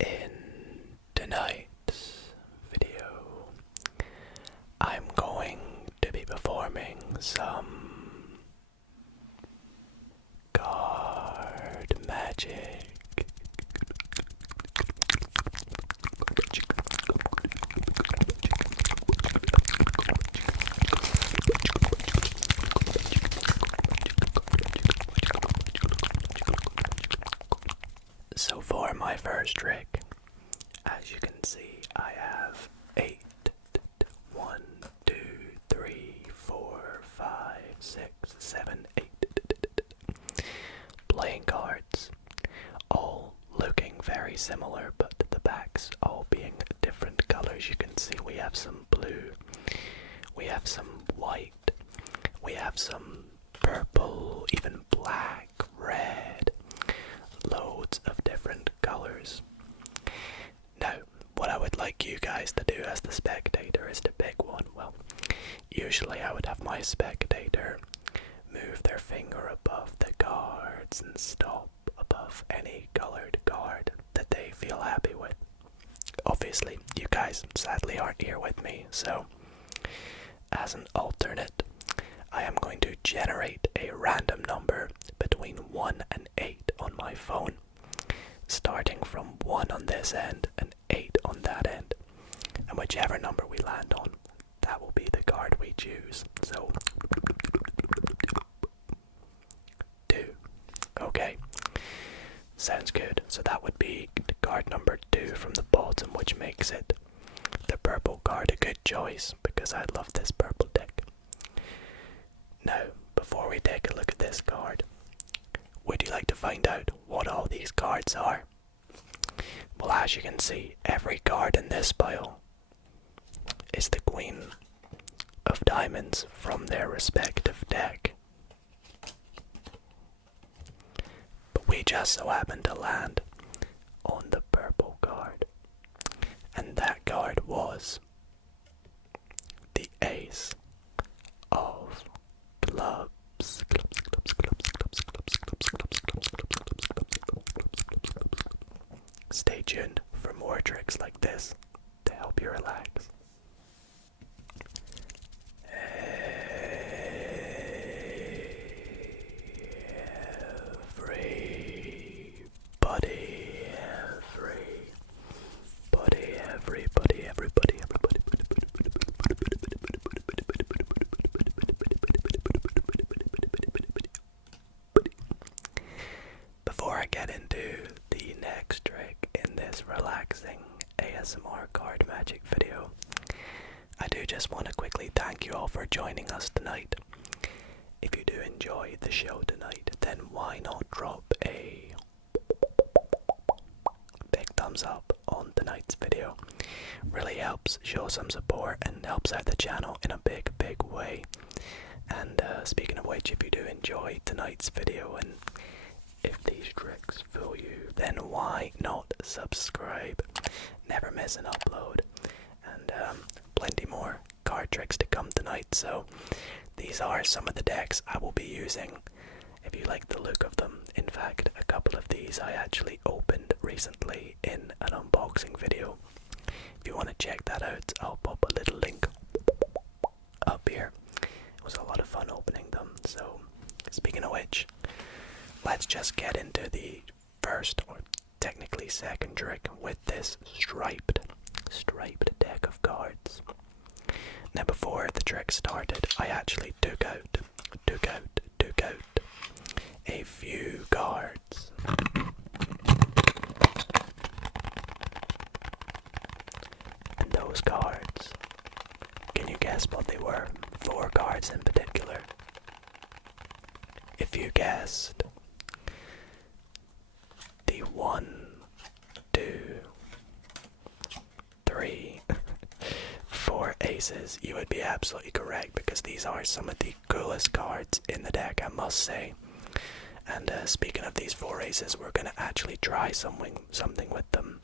In tonight's video, I'm going to be performing some card magic. So for my first trick, as you can see, I have 8, 1, 2, 3, 4, 5, 6, 7, 8 playing cards, all looking very similar, but the backs all being different colors. You can see we have some blue, we have some white, we have some purple, even black, red, loads of different colors. Now, what I would like you guys to do as the spectator is to pick one. Well, usually I would have my spectator move their finger above the cards and stop above any colored card that they feel happy with. Obviously, you guys sadly aren't here with me, so as an alternate, I am going to generate a random number between 1 and 8 on my phone, starting from 1 on this end and 8 on that end, and whichever number we land on, that will be the card we choose. So 2. Okay, sounds good. So that would be the card number 2 from the bottom, which makes it the purple card a good choice because I love this purple deck. Now, before we take a look at this card, would you like to find out what all these cards are? Well, as you can see, every card in this pile is the Queen of Diamonds from their respective deck. But we just so happen to land on the purple card, and that card was the Ace of Clubs. Stay tuned for more tricks like this to help you relax. Everybody. Before I get into the next trick in this relaxing ASMR card magic video, I do just want to quickly thank you all for joining us tonight. If you do enjoy the show tonight, then why not drop a big thumbs up on tonight's video. Really helps show some support and helps out the channel in a big way. And speaking of which, if you do enjoy tonight's video and if these tricks fill you, then why not subscribe? Never miss an upload. And plenty more card tricks to come tonight. So these are some of the decks I will be using if you like the look of them. In fact, a couple of these I actually opened recently in an unboxing video. If you want to check that out, I'll pop a little link up here. It was a lot of fun opening them. So speaking of which, let's just get into the first, or technically second trick with this striped deck of cards. Now before the trick started, I actually took out a few cards. And those cards, can you guess what they were? 4 cards in particular. If you guessed the 1, 2, 3, 4 aces, you would be absolutely correct because these are some of the coolest cards in the deck, I must say. And speaking of these 4 aces, we're going to actually try something with them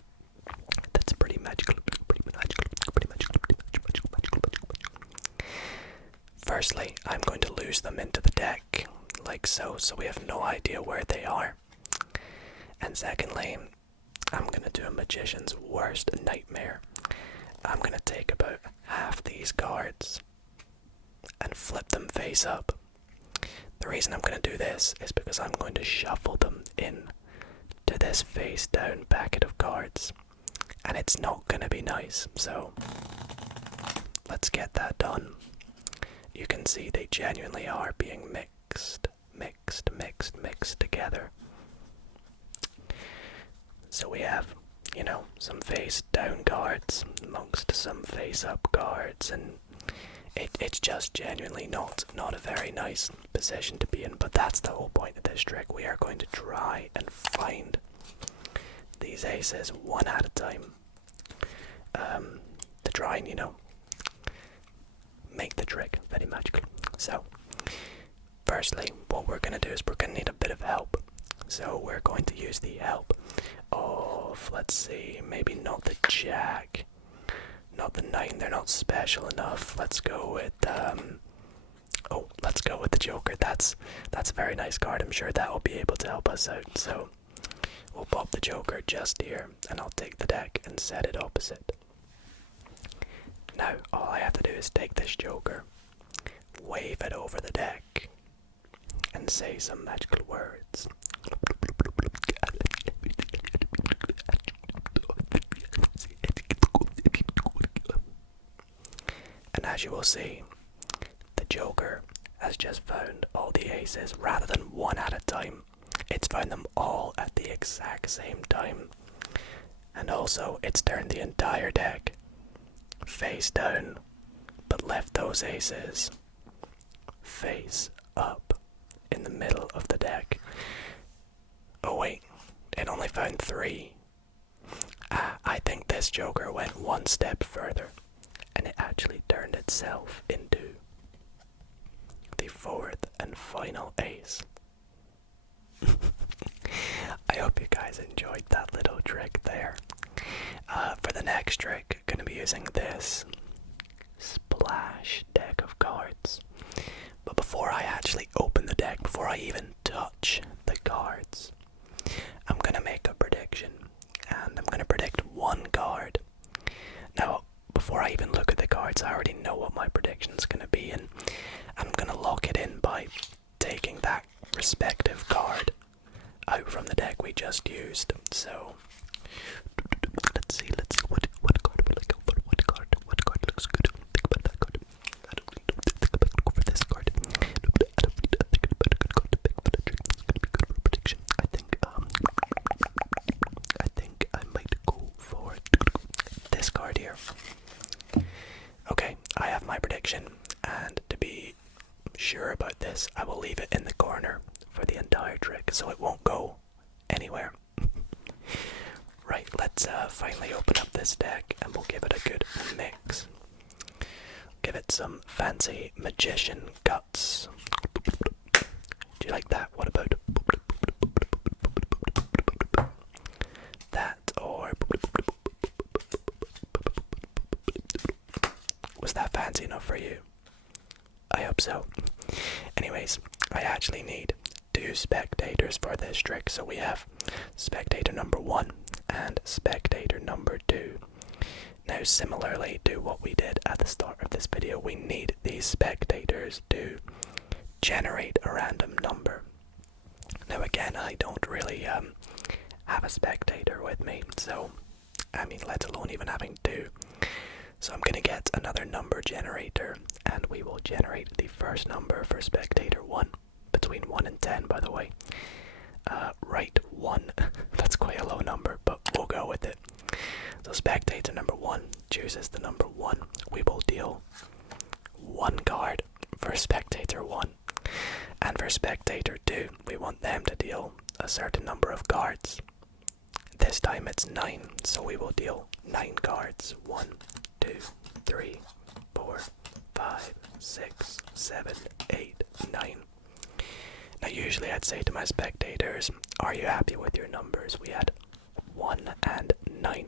that's pretty magical. Firstly, I'm going to lose them into the deck, like so we have no idea where they are. And secondly, I'm gonna do a magician's worst nightmare. I'm gonna take about half these cards and flip them face up. The reason I'm gonna do this is because I'm going to shuffle them in to this face down packet of cards, and it's not gonna be nice, so let's get that done. You can see they genuinely are being mixed together. So we have, you know, some face down cards amongst some face up cards, and it's just genuinely not a very nice position to be in, but that's the whole point of this trick. We are going to try and find these aces one at a time, to try and, you know, make the trick very magical. So firstly, what we're going to do is we're going to need a bit of help. So we're going to use the help of, let's see, maybe not the jack, not the 9, they're not special enough. Let's go with let's go with the joker. That's a very nice card. I'm sure that will be able to help us out. So we'll pop the joker just here, and I'll take the deck and set it opposite. Now all I have to do is take this joker, wave it over the deck, and say some magical words. And as you will see, the joker has just found all the aces rather than one at a time. It's found them all at the exact same time. And also, it's turned the entire deck face down, but left those aces face up in the middle of the deck. Oh wait, it only found 3. I think this joker went one step further, and it actually turned itself into the 4th and final ace. I hope you guys enjoyed that little trick there. For the next trick, I'm going to be using this splash deck of cards. But before I actually open the deck, before I even touch the cards, I'm going to make a prediction. And I'm going to predict one card. Now, before I even look at the cards, I already know what my prediction's going to be, and I'm going to lock it in by taking that respective card out from the deck we just used. So let's see what card would I go for? What card looks good? Think about that card. I don't think about go for this card. I don't think about a good card to pick for the trick. It's gonna be good for a prediction. I think I might go for this card here. Okay, I have my prediction, and to be sure about this, I will leave it in the corner for the entire trick, so it won't go anywhere. Right, let's finally open up this deck, and we'll give it a good mix. Give it some fancy magician guts. Do you like that? What about that? Or was that fancy enough for you? I hope so. Anyways, I actually need 2 spectators for this trick, so we have spectator number 1 and spectator number 2. Now, similarly to what we did at the start of this video, we need these spectators to generate a random number. Now again, I don't really have a spectator with me, so I mean, let alone even having 2. So I'm gonna get another number generator, and we will generate the first number for spectator 1, between 1 and 10, by the way. Right, 1. That's quite a low number, but we'll go with it. So spectator number 1 chooses the number 1. We will deal 1 card for spectator 1. And for spectator 2, we want them to deal a certain number of cards. This time it's 9, so we will deal 9 cards. 1, 2, 3, 4, 5, 6, 7, 8, 9. Now usually I'd say to my spectators, are you happy with your numbers? We had 1 and 9.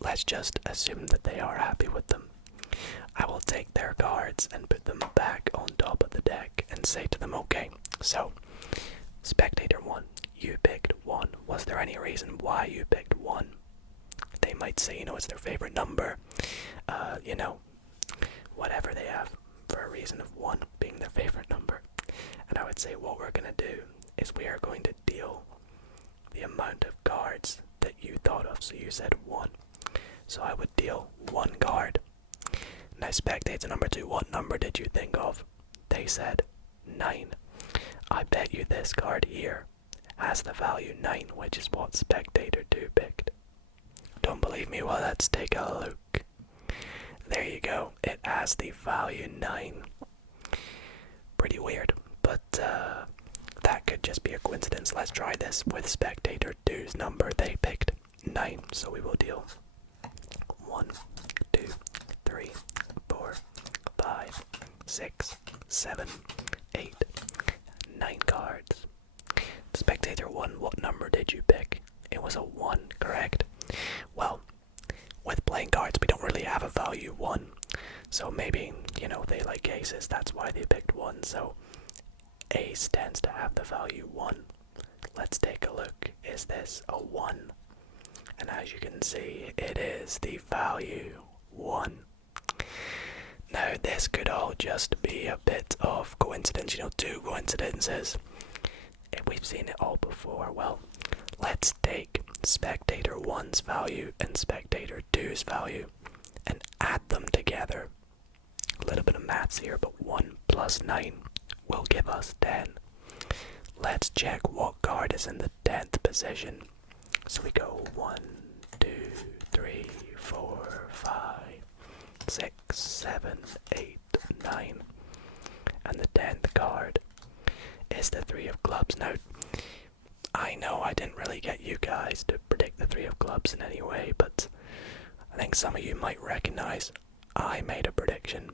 Let's just assume that they are happy with them. I will take their cards and put them back on top of the deck and say to them, okay, so spectator 1, you picked 1. Was there any reason why you picked 1? They might say, it's their favorite number. Whatever they have for a reason of 1 being their favorite number. And I would say what we're going to do is we are going to deal the amount of cards that you thought of. So you said 1. So I would deal 1 card. Now spectator number 2, what number did you think of? They said 9. I bet you this card here has the value 9, which is what spectator 2 picked. Don't believe me? Well, let's take a look. There you go. It has the value 9. Pretty weird, but that could just be a coincidence. Let's try this with spectator 2's number. They picked 9, so we will deal 1, 2, 3, 4, 5, 6, 7, 8, 9 cards. Spectator 1, what number did you pick? It was a 1, correct? Well, with playing cards, we don't really have a value 1. So maybe, they like aces, that's why they picked 1. So ace tends to have the value 1. Let's take a look. Is this a 1? And as you can see, it is the value 1. Now, this could all just be a bit of coincidence, 2 coincidences. If we've seen it all before, well, let's take spectator 1's value and spectator 2's value and add them together. A little bit of maths here, but 1 plus 9 will give us 10. Let's check what card is in the 10th position. So we go 1, 2, 3, 4, 5, 6, 7, 8, 9. And the 10th card is the 3 of clubs. Now, I know I didn't really get you guys to predict the 3 of clubs in any way, but I think some of you might recognize I made a prediction.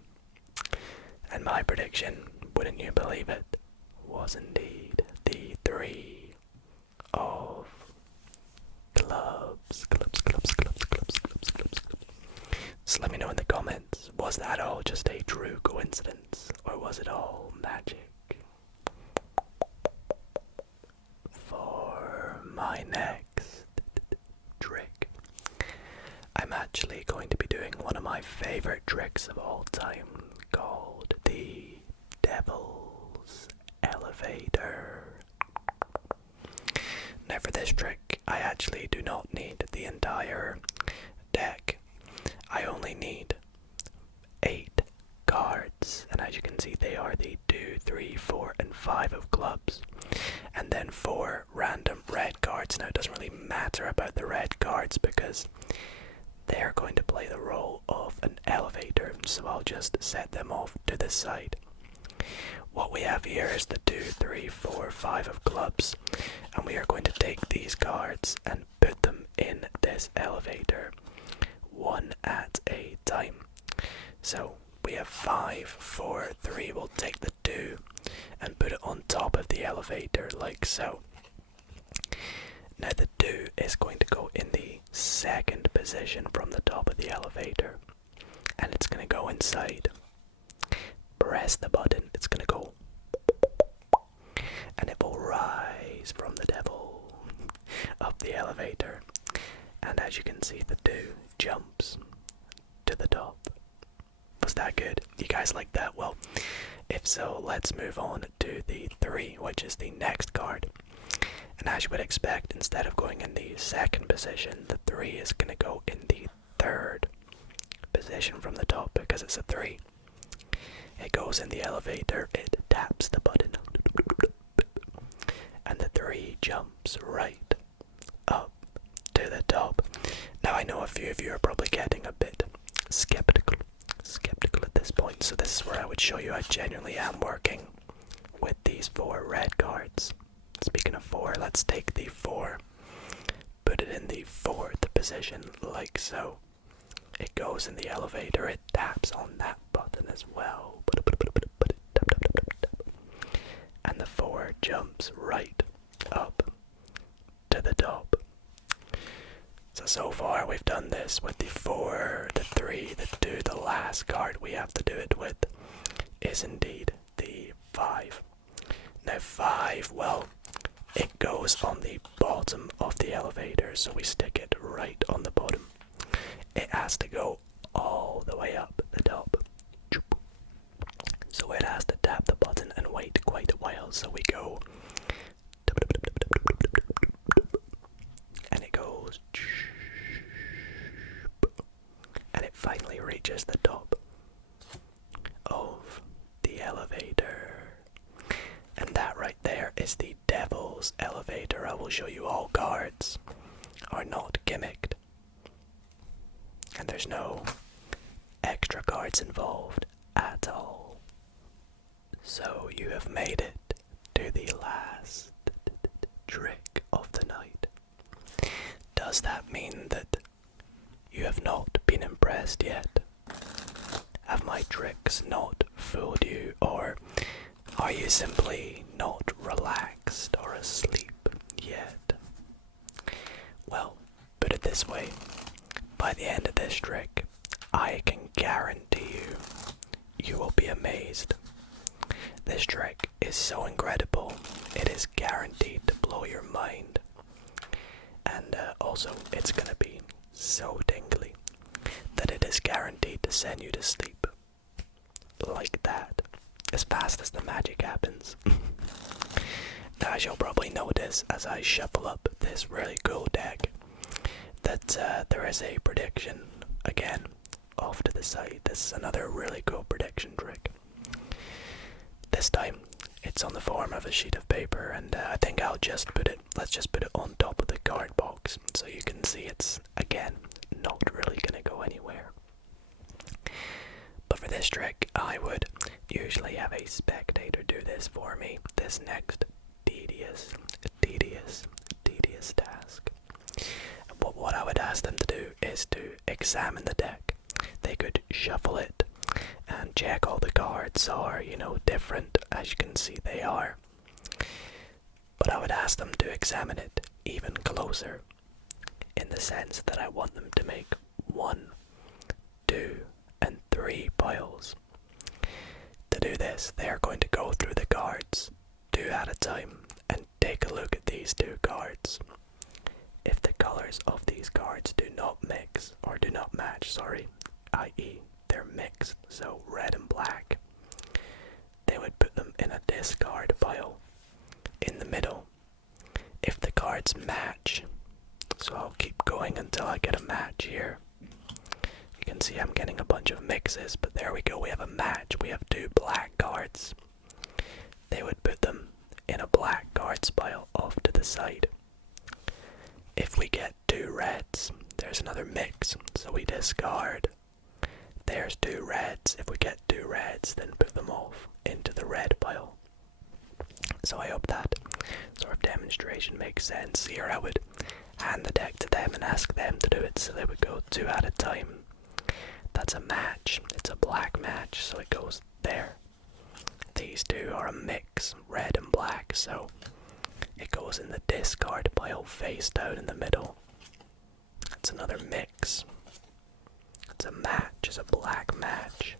And my prediction, wouldn't you believe it, was indeed the 3 of clubs. So let me know in the comments, was that all just a true coincidence, or was it all magic? For my next trick, I'm actually going to be doing one of my favorite tricks of all time, called the Devil's Elevator. Now for this trick, I actually do not need the entire deck. I only need 8 cards, and as you can see, they are the 2, 3, 4, and 5 of clubs, and then 4 random red cards. Now it doesn't really matter about the red cards because they are going to play the role of an elevator, so I'll just set them off to the side. What we have here is the 2, 3, 4, 5 of clubs, and we are going to take these cards and put them in this elevator, one at a time. So we have 5, 4, 3, we'll take the 2 and put it on top of the elevator like so. Now the 2 is going to go in the 2nd position from the top of the elevator, and it's going to go inside. Press the button, it's going to go, and it will rise from the devil up the elevator, and as you can see, the 2 jumps to the top. Was that good? You guys like that? Well, if so, let's move on to the 3, which is the next card. And as you would expect, instead of going in the 2nd position, the 3 is going to go in the 3rd position from the top because it's a 3. It goes in the elevator, it taps the button, and the 3 jumps right up to the top. Now I know a few of you are probably getting a bit skeptical at this point, so this is where I would show you I genuinely am working with these 4 red cards. Speaking of 4, let's take the 4, put it in the 4th position like so. It goes in the elevator, it taps on that button as well, and the 4 jumps right up to the top. So far we've done this with the 4, the 3, the 2, the last card we have to do it with is indeed the 5. Now 5, well, it goes on the bottom of the elevator, so we stick it right on the bottom. It has to go all the way up the top. So it has to tap the button and wait quite a while, so we go, and it goes, and it finally reaches the top of the elevator. And that right there is the devil's elevator. I will show you all guards are not gimmicked, and there's no extra guards involved at all. So you have made it to the last trick of the night. Does that mean that you have not been impressed yet? Have my tricks not fooled you, or are you simply not relaxed or asleep yet? Well, put it this way, by the end of this trick, I can guarantee you will be amazed. This trick is so incredible, it is guaranteed to blow your mind. And also, it's gonna be so tingly that it is guaranteed to send you to sleep. Like that. As fast as the magic happens. Now, as you'll probably notice as I shuffle up this really cool deck, that there is a prediction, again, off to the side. This is another really cool prediction trick. This time, it's on the form of a sheet of paper, and I think let's just put it on top of the card box, so you can see it's, again, not really gonna go anywhere. But for this trick, I would usually have a spectator do this for me, this next tedious task. But what I would ask them to do is to examine the deck. They could shuffle it and check all the cards are, different, as you can see they are. But I would ask them to examine it even closer, in the sense that I want them to make 1, 2, and 3 piles. To do this, they are going to go through the cards 2 at a time and take a look at these 2 cards. If the colors of these cards do not mix, or do not match, i.e. they're mixed, so red and black, they would put them in a discard pile in the middle. If the cards match, so I'll keep going until I get a match here. You can see I'm getting a bunch of mixes, but there we go, we have a match. We have 2 black cards. They would put them in a black cards pile off to the side. If we get 2 reds, there's another mix, so we discard. There's 2 reds. If we get 2 reds, then put them off into the red pile. So I hope that sort of demonstration makes sense. Here I would hand the deck to them and ask them to do it, so they would go 2 at a time. That's a match. It's a black match, so it goes there. These 2 are a mix, red and black, so it goes in the discard pile face down in the middle. It's another mix. It's a match, it's a black match.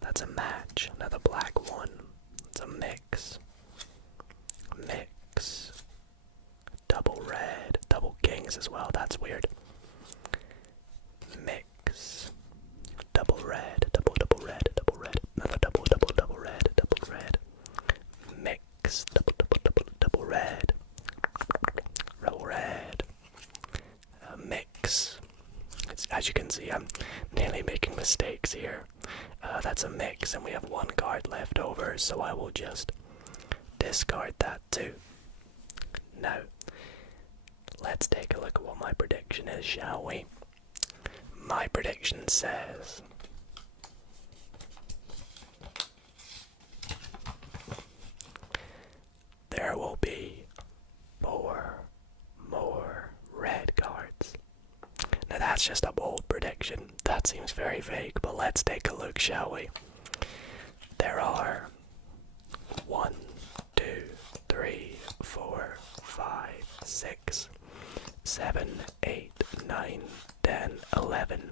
That's a match, another black one. It's a mix. Mix. Double red, double kings as well, that's weird. Mix. Double red, double red, double red. Another double red, double red. Mix, double red. Double red. Mix. As you can see, I'm nearly making mistakes here. That's a mix, and we have 1 card left over, so I will just discard that too. Now, let's take a look at what my prediction is, shall we? My prediction says there will be 4 more red cards. Now that's just a bold prediction. That seems very vague, but let's take a look, shall we? There are 1, 2, 3, 4, 5, 6, 7, 8, 9, 10, 11,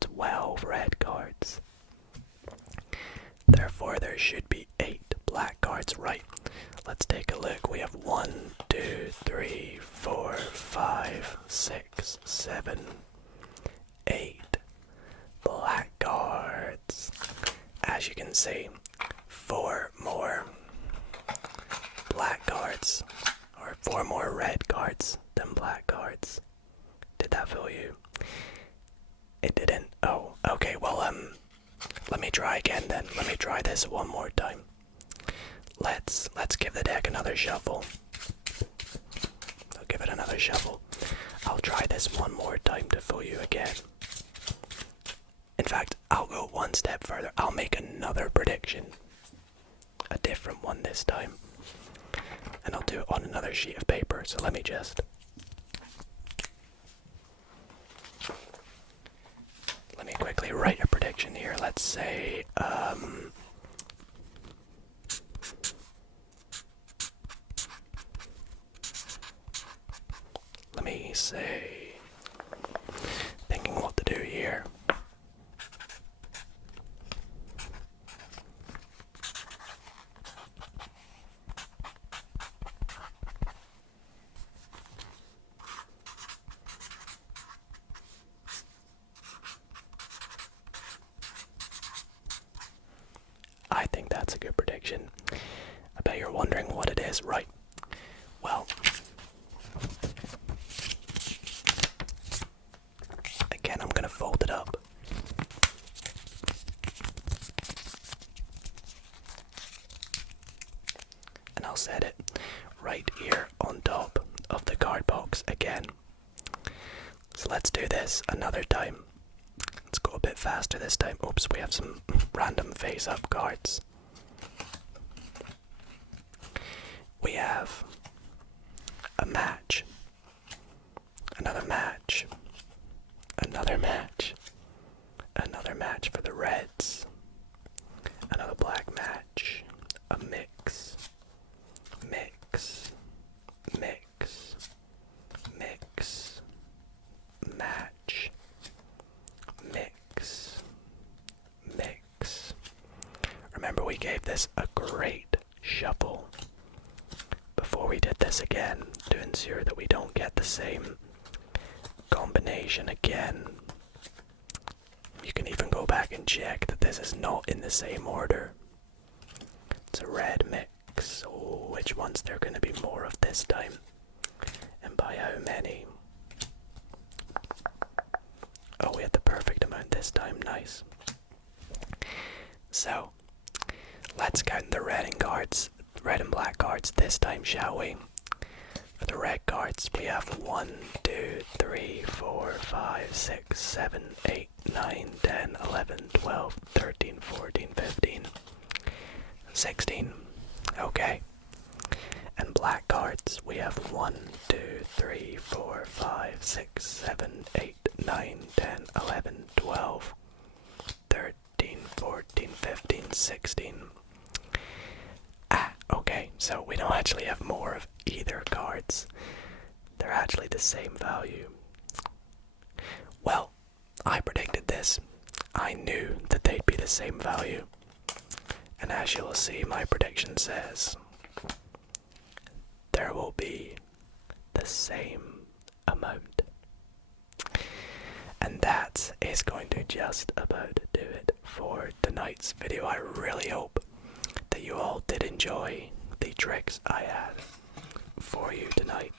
12 red cards. Therefore, there should be 8 black cards, right? let's take a look. We have 1, 2, 3, 4, 5, 6, 7, 8 black cards. As you can see, 4 more black cards, or 4 more red cards than black cards. Did that fool you? It didn't. Oh, okay, well, let me try again then. Let me try this one more time. Let's give the deck another shuffle. I'll give it another shuffle. I'll try this one more time to fool you again. In fact, I'll go one step further. I'll make another prediction. A different one this time. And I'll do it on another sheet of paper. So let me quickly write a prediction here. Let's say, let me say, thinking what to do here. I think that's a good prediction. I bet you're wondering what it is, right? Well, again, I'm gonna fold it up. And I'll set it right here on top of the card box again. So let's do this another time. Let's go a bit faster this time. Oops, we have some random face-up cards. We have a match, another match, another match, another match for the reds, another black match, a mix, mix, mix, mix, match, mix, mix. Remember, we gave this a great shuffle before we did this again to ensure that we don't get the same combination again. You can even go back and check that this is not in the same order. It's a red mix, so which ones there going to be more of this time? And by how many? Oh, we had the perfect amount this time, nice. So, let's count the red and black cards this time, shall we? For the red cards, we have 1, 2, 3, 4, 5, 6, 7, 8, 9, 10, 11, 12, 13, 14, 15, 16. Okay. And black cards, we have 1, 2, 3, 4, 5, 6, 7, 8, 9, 10, 11, 12, 13, 14, 15, 16. Okay, so we don't actually have more of either cards. They're actually the same value. Well, I predicted this. I knew that they'd be the same value. And as you'll see, my prediction says there will be the same amount. And that is going to just about do it for tonight's video. I really hope that you all did enjoy the tricks I had for you tonight.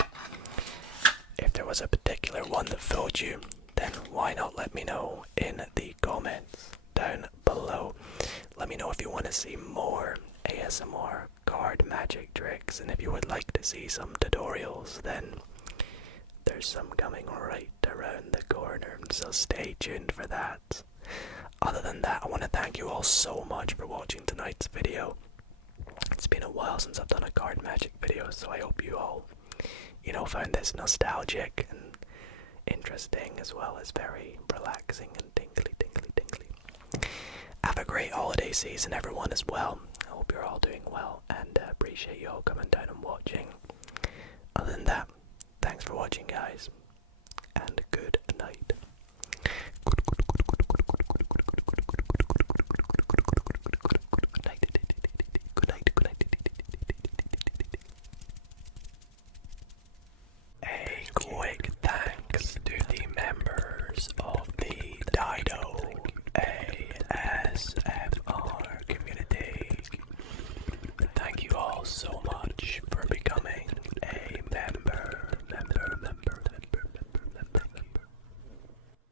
If there was a particular one that fooled you, then why not let me know in the comments down below. Let me know if you want to see more ASMR card magic tricks, and if you would like to see some tutorials, then there's some coming right around the corner, so stay tuned for that. Other than that, I want to thank you all so much for watching tonight's video. It's been a while since I've done a card magic video, so I hope you all, found this nostalgic and interesting, as well as very relaxing and tingly. Have a great holiday season, everyone, as well. I hope you're all doing well, and appreciate you all coming down and watching. Other than that, thanks for watching, guys.